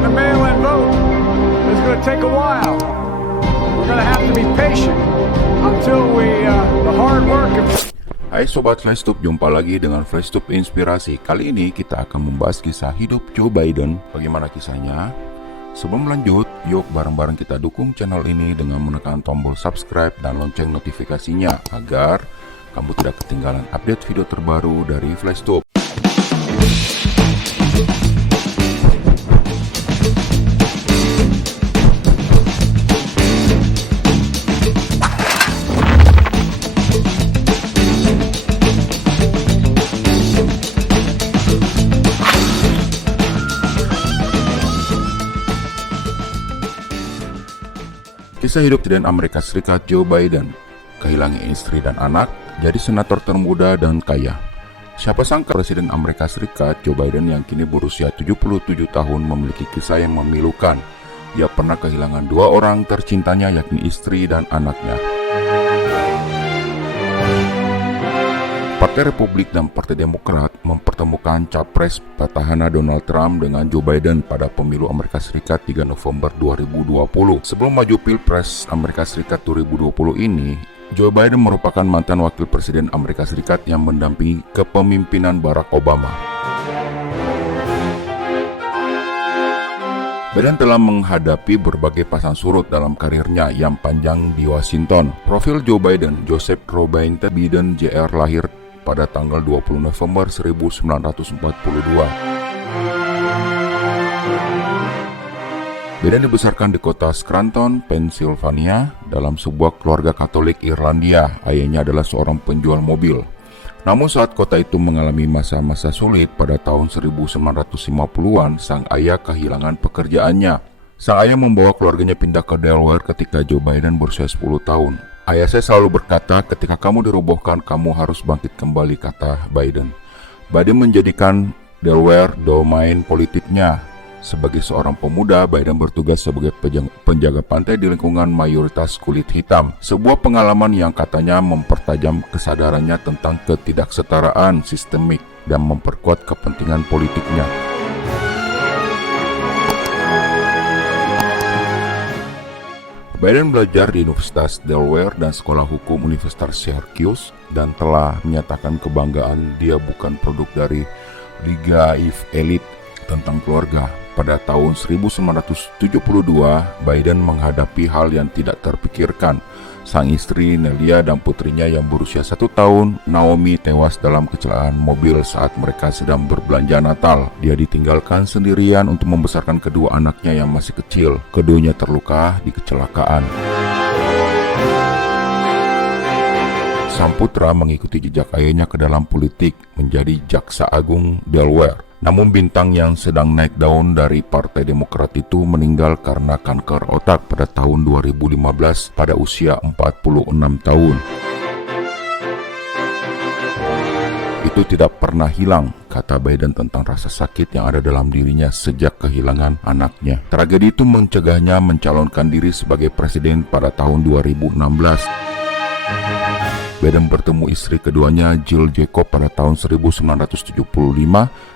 getting the mail-in vote is going to take a while. We're going to have to be patient until the hard work of... Hai Sobat Flashstop, jumpa lagi dengan Flashstop Inspirasi. Kali ini kita akan membahas kisah hidup Joe Biden. Bagaimana kisahnya? Sebelum lanjut, yuk bareng-bareng kita dukung channel ini dengan menekan tombol subscribe dan lonceng notifikasinya agar kamu tidak ketinggalan update video terbaru dari Flashstop. Kisah hidup Presiden Amerika Serikat Joe Biden, kehilangan istri dan anak, jadi senator termuda dan kaya. Siapa sangka Presiden Amerika Serikat Joe Biden yang kini berusia 77 tahun memiliki kisah yang memilukan. Ia pernah kehilangan dua orang tercintanya, yakni istri dan anaknya. Partai Republik dan Partai Demokrat mempertemukan capres petahana Donald Trump dengan Joe Biden pada pemilu Amerika Serikat 3 November 2020. Sebelum maju Pilpres Amerika Serikat 2020 ini, Joe Biden merupakan mantan wakil presiden Amerika Serikat yang mendampingi kepemimpinan Barack Obama. Biden telah menghadapi berbagai pasang surut dalam karirnya yang panjang di Washington. Profil Joe Biden, Joseph Robinette Biden Jr. lahir pada tanggal 20 November 1942. Biden dibesarkan di kota Scranton, Pennsylvania, dalam sebuah keluarga Katolik Irlandia. Ayahnya adalah seorang penjual mobil. Namun saat kota itu mengalami masa-masa sulit pada tahun 1950-an, sang ayah kehilangan pekerjaannya. Sang ayah membawa keluarganya pindah ke Delaware ketika Joe Biden berusia 10 tahun. Ayah saya selalu berkata, ketika kamu dirobohkan, kamu harus bangkit kembali, kata Biden. Biden menjadikan Delaware domain politiknya. Sebagai seorang pemuda, Biden bertugas sebagai penjaga pantai di lingkungan mayoritas kulit hitam. Sebuah pengalaman yang katanya mempertajam kesadarannya tentang ketidaksetaraan sistemik dan memperkuat kepentingan politiknya. Biden belajar di Universitas Delaware dan Sekolah Hukum Universitas Syracuse dan telah menyatakan kebanggaan dia bukan produk dari Liga Elit tentang keluarga. Pada tahun 1972, Biden menghadapi hal yang tidak terpikirkan. Sang istri Nelia dan putrinya yang berusia 1 tahun, Naomi, tewas dalam kecelakaan mobil saat mereka sedang berbelanja Natal. Dia ditinggalkan sendirian untuk membesarkan kedua anaknya yang masih kecil. Keduanya terluka di kecelakaan. Sang putra mengikuti jejak ayahnya ke dalam politik, menjadi Jaksa Agung Delaware. Namun bintang yang sedang naik daun dari Partai Demokrat itu meninggal karena kanker otak pada tahun 2015 pada usia 46 tahun. Itu tidak pernah hilang, kata Biden tentang rasa sakit yang ada dalam dirinya sejak kehilangan anaknya. Tragedi itu mencegahnya mencalonkan diri sebagai presiden pada tahun 2016. Biden bertemu istri keduanya, Jill Jacob, pada tahun 1975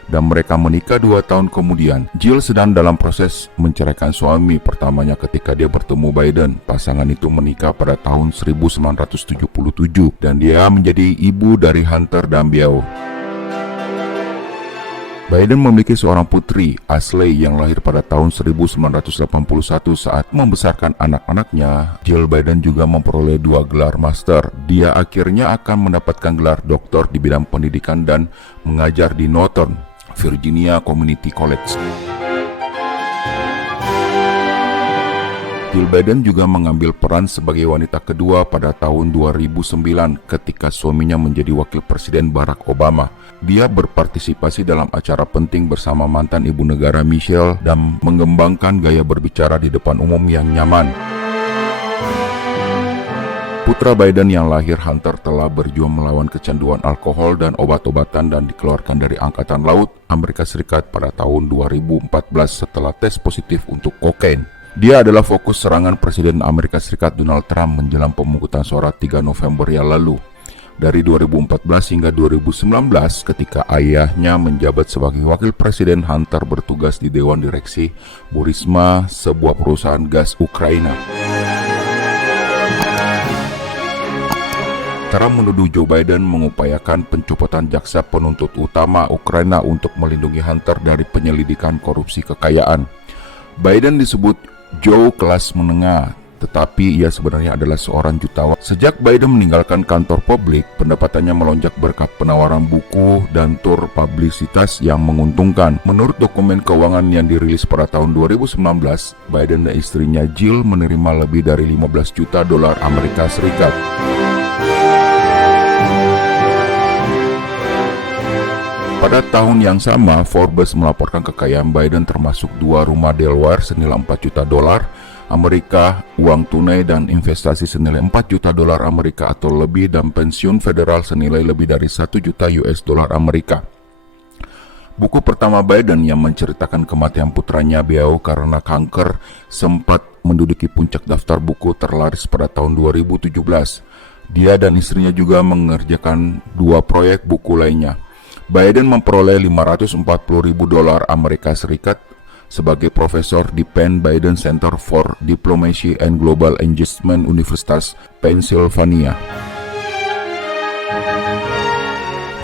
dan mereka menikah 2 tahun kemudian. Jill sedang dalam proses menceraikan suami pertamanya ketika dia bertemu Biden. Pasangan itu menikah pada tahun 1977 dan dia menjadi ibu dari Hunter dan Beau. Biden memiliki seorang putri, Ashley, yang lahir pada tahun 1981 saat membesarkan anak-anaknya. Jill Biden juga memperoleh 2 gelar master. Dia akhirnya akan mendapatkan gelar doktor di bidang pendidikan dan mengajar di Northern Virginia Community College. Jill Biden juga mengambil peran sebagai wanita kedua pada tahun 2009 ketika suaminya menjadi wakil presiden Barack Obama. Dia berpartisipasi dalam acara penting bersama mantan ibu negara Michelle dan mengembangkan gaya berbicara di depan umum yang nyaman. Putra Biden yang lahir Hunter telah berjuang melawan kecanduan alkohol dan obat-obatan dan dikeluarkan dari Angkatan Laut Amerika Serikat pada tahun 2014 setelah tes positif untuk kokain. Dia adalah fokus serangan Presiden Amerika Serikat Donald Trump menjelang pemungutan suara 3 November yang lalu. dari 2014 hingga 2019 ketika ayahnya menjabat sebagai wakil presiden. Hunter bertugas di Dewan Direksi Burisma, sebuah perusahaan gas Ukraina. Trump menuduh Joe Biden mengupayakan pencopotan jaksa penuntut utama Ukraina untuk melindungi Hunter dari penyelidikan korupsi kekayaan. Biden disebut Joe kelas menengah, tetapi ia sebenarnya adalah seorang jutawan. Sejak Biden meninggalkan kantor publik, pendapatannya melonjak berkat penawaran buku dan tur publisitas yang menguntungkan. Menurut dokumen keuangan yang dirilis pada tahun 2019, Biden dan istrinya Jill menerima lebih dari 15 juta dolar Amerika Serikat. Pada tahun yang sama, Forbes melaporkan kekayaan Biden termasuk 2 rumah Delaware senilai 4 juta dolar Amerika, uang tunai dan investasi senilai 4 juta dolar Amerika atau lebih, dan pensiun federal senilai lebih dari 1 juta US dolar Amerika. Buku pertama Biden yang menceritakan kematian putranya beliau karena kanker sempat menduduki puncak daftar buku terlaris pada tahun 2017. Dia dan istrinya juga mengerjakan 2 proyek buku lainnya. Biden memperoleh 540 ribu dolar Amerika Serikat sebagai profesor di Penn Biden Center for Diplomacy and Global Engagement, Universitas Pennsylvania.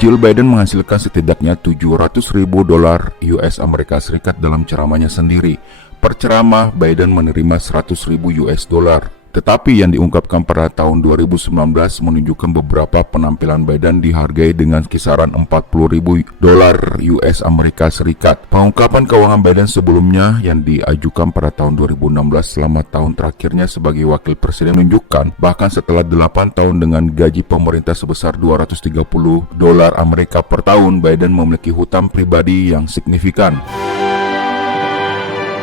Jill Biden menghasilkan setidaknya 700 ribu dolar US Amerika Serikat dalam ceramahnya sendiri. Per ceramah, Biden menerima 100 ribu US dolar. Tetapi yang diungkapkan pada tahun 2019 menunjukkan beberapa penampilan Biden dihargai dengan kisaran 40 ribu dolar US Amerika Serikat. Pengungkapan keuangan Biden sebelumnya yang diajukan pada tahun 2016 selama tahun terakhirnya sebagai wakil presiden menunjukkan bahkan setelah 8 tahun dengan gaji pemerintah sebesar 230 dolar Amerika per tahun, Biden memiliki hutang pribadi yang signifikan.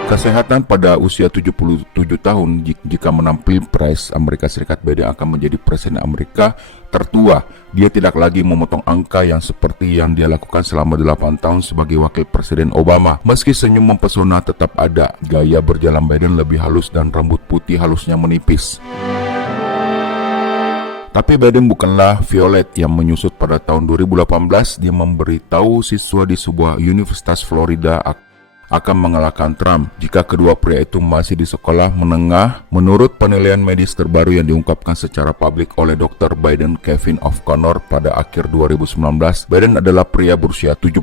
Kesehatan pada usia 77 tahun, jika menang Pilpres Amerika Serikat, Biden akan menjadi presiden Amerika tertua. Dia tidak lagi memotong angka yang seperti yang dia lakukan selama 8 tahun sebagai wakil presiden Obama. Meski senyum mempesona tetap ada, gaya berjalan Biden lebih halus dan rambut putih halusnya menipis. Tapi Biden bukanlah violet yang menyusut. Pada tahun 2018, dia memberitahu siswa di sebuah universitas Florida akan mengalahkan Trump jika kedua pria itu masih di sekolah menengah. Menurut penilaian medis terbaru yang diungkapkan secara publik oleh Dr. Biden Kevin O'Connor pada akhir 2019, Biden adalah pria berusia 77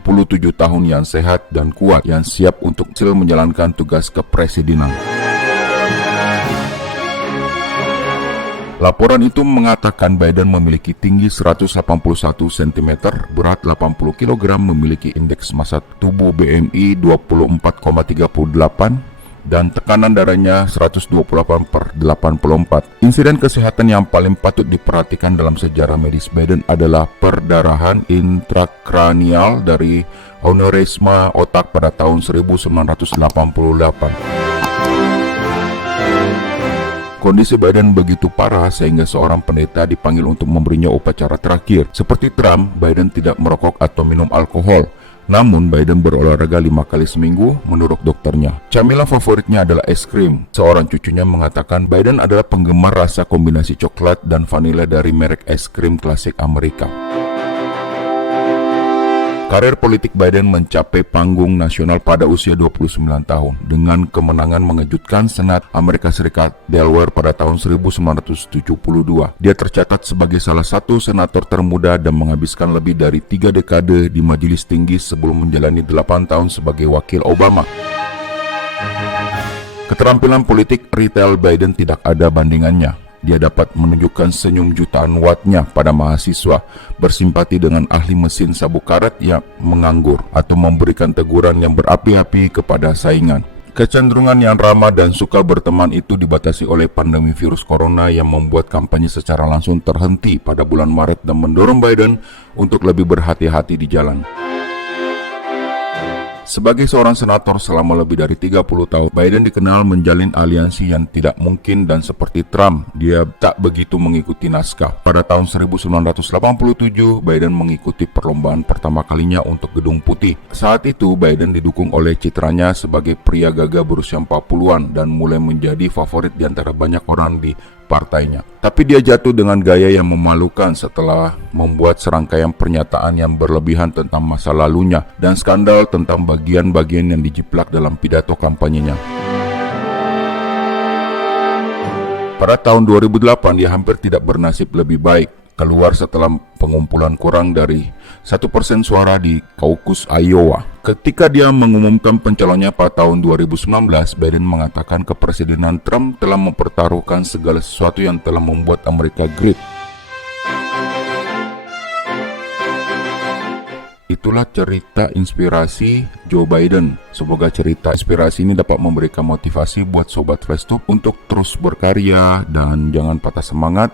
tahun yang sehat dan kuat yang siap untuk menjalankan tugas kepresidenan. Laporan itu mengatakan Biden memiliki tinggi 181 cm, berat 80 kg, memiliki indeks massa tubuh BMI 24,38 dan tekanan darahnya 128/84. Insiden kesehatan yang paling patut diperhatikan dalam sejarah medis Biden adalah perdarahan intrakranial dari aneurisma otak pada tahun 1988. Kondisi Biden begitu parah sehingga seorang pendeta dipanggil untuk memberinya upacara terakhir. Seperti Trump, Biden tidak merokok atau minum alkohol. Namun Biden berolahraga 5 kali seminggu menurut dokternya. Camilan favoritnya adalah es krim. Seorang cucunya mengatakan Biden adalah penggemar rasa kombinasi coklat dan vanila dari merek es krim klasik Amerika. Karir politik Biden mencapai panggung nasional pada usia 29 tahun dengan kemenangan mengejutkan Senat Amerika Serikat Delaware pada tahun 1972. Dia tercatat sebagai salah satu senator termuda dan menghabiskan lebih dari 3 dekade di majelis tinggi sebelum menjalani 8 tahun sebagai wakil Obama. Keterampilan politik retail Biden tidak ada bandingannya. Dia dapat menunjukkan senyum jutaan wattnya pada mahasiswa, bersimpati dengan ahli mesin sabuk karet yang menganggur, atau memberikan teguran yang berapi-api kepada saingan. Kecenderungan yang ramah dan suka berteman itu dibatasi oleh pandemi virus corona yang membuat kampanye secara langsung terhenti pada bulan Maret dan mendorong Biden untuk lebih berhati-hati di jalan. Sebagai seorang senator selama lebih dari 30 tahun, Biden dikenal menjalin aliansi yang tidak mungkin dan seperti Trump, dia tak begitu mengikuti naskah. Pada tahun 1987, Biden mengikuti perlombaan pertama kalinya untuk Gedung Putih. Saat itu, Biden didukung oleh citranya sebagai pria gagah berusia 40-an dan mulai menjadi favorit di antara banyak orang di partainya. Tapi dia jatuh dengan gaya yang memalukan setelah membuat serangkaian pernyataan yang berlebihan tentang masa lalunya dan skandal tentang bagian-bagian yang dijiplak dalam pidato kampanyenya. Pada tahun 2008, dia hampir tidak bernasib lebih baik, keluar setelah pengumpulan kurang dari 1% suara di Caucus Iowa. Ketika dia mengumumkan pencalonnya pada tahun 2019, Biden mengatakan kepresidenan Trump telah mempertaruhkan segala sesuatu yang telah membuat Amerika great. Itulah cerita inspirasi Joe Biden. Semoga cerita inspirasi ini dapat memberikan motivasi buat Sobat Flashstop untuk terus berkarya dan jangan patah semangat.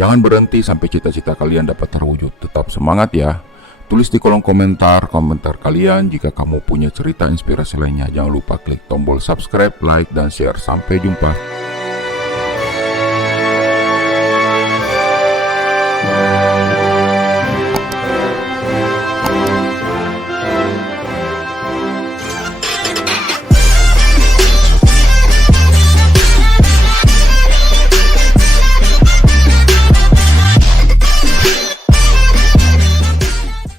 Jangan berhenti sampai cita-cita kalian dapat terwujud. Tetap semangat ya. Tulis di kolom komentar kalian jika kamu punya cerita inspirasi lainnya. Jangan lupa klik tombol subscribe, like, dan share. Sampai jumpa.